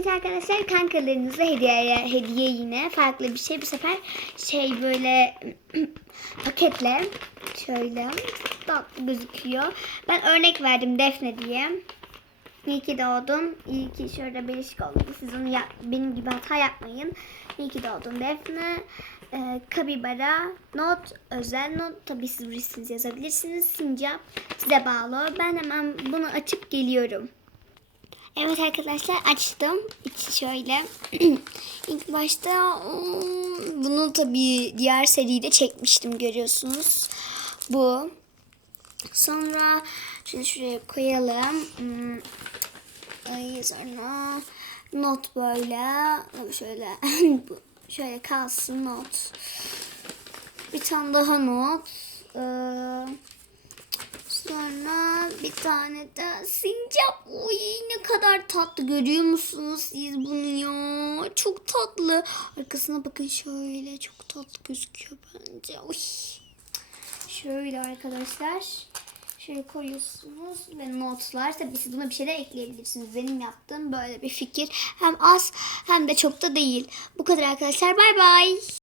Evet arkadaşlar kankalarınıza hediye, hediye yine farklı bir şey. Bu sefer şey böyle paketle şöyle tatlı gözüküyor. Ben örnek verdim Defne diye. İyi ki doğdun. İyi ki şöyle ilişki oldu. Siz onu yap- benim gibi hata yapmayın. İyi ki doğdun Defne. Ee, Kabibara not, özel not. Tabii siz bu isminizi yazabilirsiniz. Sincap size bağlı. Ben hemen bunu açıp geliyorum. Evet arkadaşlar açtım. İçi şöyle. İlk başta hmm, bunu tabii diğer seride çekmiştim görüyorsunuz. Bu. Sonra şunu şuraya koyalım. Hmm, Ay, sonra not böyle. Şöyle şöyle kalsın not. Bir tane daha not. Ee, Sonra bir tane de sincap. Uy ne kadar tatlı görüyor musunuz siz bunu ya? Çok tatlı. Arkasına bakın şöyle çok tatlı gözüküyor bence. Uy. Şöyle arkadaşlar. Şöyle koyuyorsunuz ve notlar. Tabii siz buna bir şeyler ekleyebilirsiniz. Benim yaptığım böyle bir fikir. Hem az hem de çok da değil. Bu kadar arkadaşlar. Bay bay.